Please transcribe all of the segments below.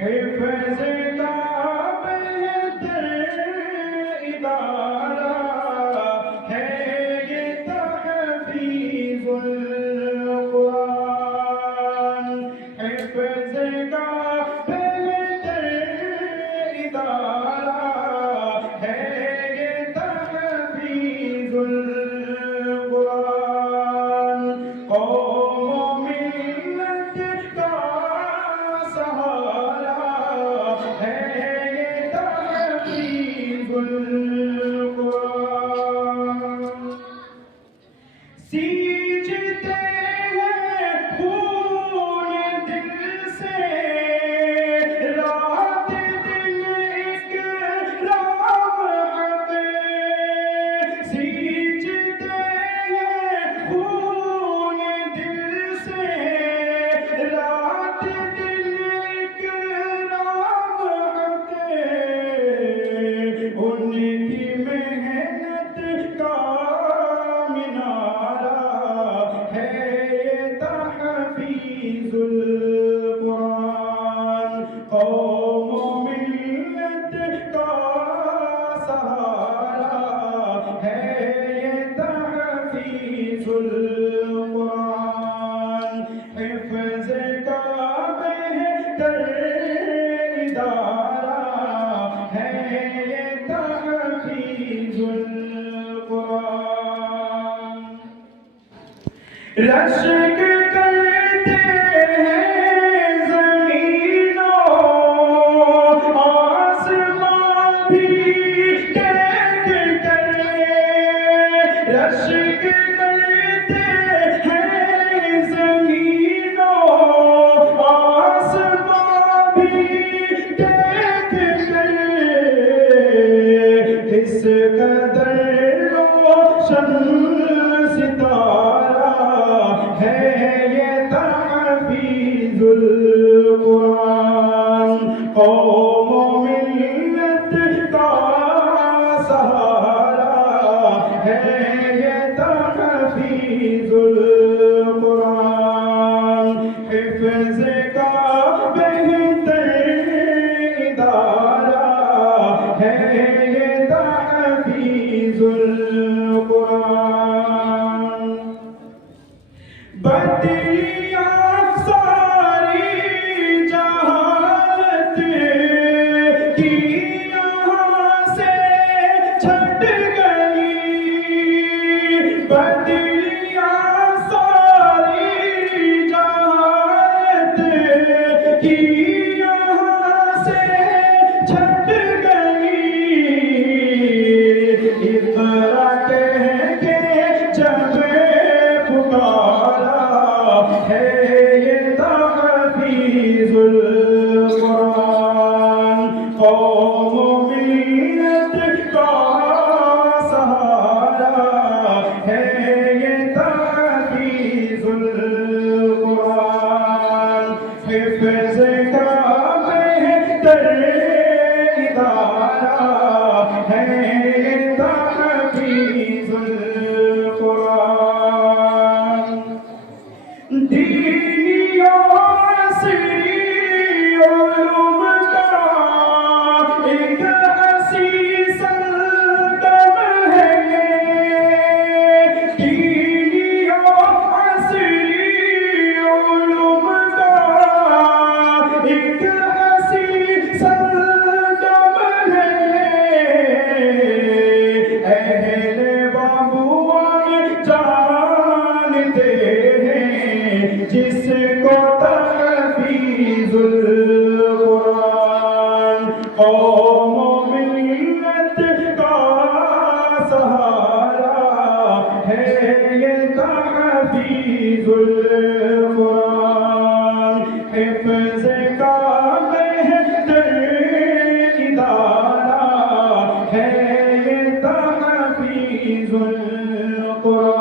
حفظ کا بہتر ادارہ ہے یہ تحفیظ القرآن، حفظ کا بہتر ادارہ ہے یہ تحفیظ القرآن، قوم و ملت کا سہارا ہے یہ تحفیظ القرآن، سینچتے ہیں خون دل سے رات دن اکرام حق، سینچتے ہیں خون دل سے رات دن اکرام حق، ان کی محنت کا مینارہ ہے یہ تحفیظ القرآن، قوم و ملت کا سہارا ہے یہ تحفیظ القرآن، حفظ کا بہتر ادارہ ہے یہ تحفیظ القرآن، رشک کرتے ہیں زمین و آسمان بھی دیکھ کر، رشک کرتے ہیں زمین و آسمان بھی دیکھ کر، اس قدر روشن ستارہ ہے یہ تحفیظ القرآن، قوم و ملت کا سہارا ہے یہ تحفیظ القرآن، حفظ کا بہتر ادارہ ہے یہ تحفیظ القرآن، بدریاں ساری جہالت کی یہاں سے چھٹ گئی، بدریاں ساری جہالت کی یہاں سے چھٹ گئی، اقرا کہہ کے جب پکارا ہے یہ تحفیظ القرآن، قوم و ملت کا سہارا ہے یہ تحفیظ القرآن، حفظ کا بہتر ادارہ ہے یہ تحفیظ القرآن، دینی و عصری علوم کا ایک حسین سنگم ہے یہ، دینی و عصری علوم کا ایک حسین سنگم ہے یہ، اہل بابوان جانتے ہیں جس کو تحفیظ القرآن، قوم و ملت کا سہارا ہے یہ تحفیظ القرآن، حفظ کا بہتر ادارہ ہے یہ تحفیظ القرآن،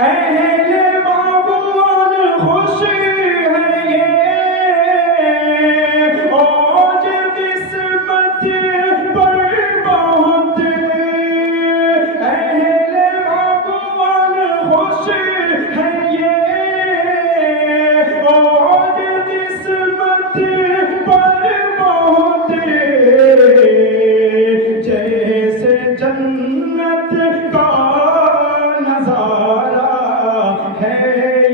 اہل بابوان خوش ہیں یہ آج قسمت پر بہت، اہل بابوان خوش ہیں یہ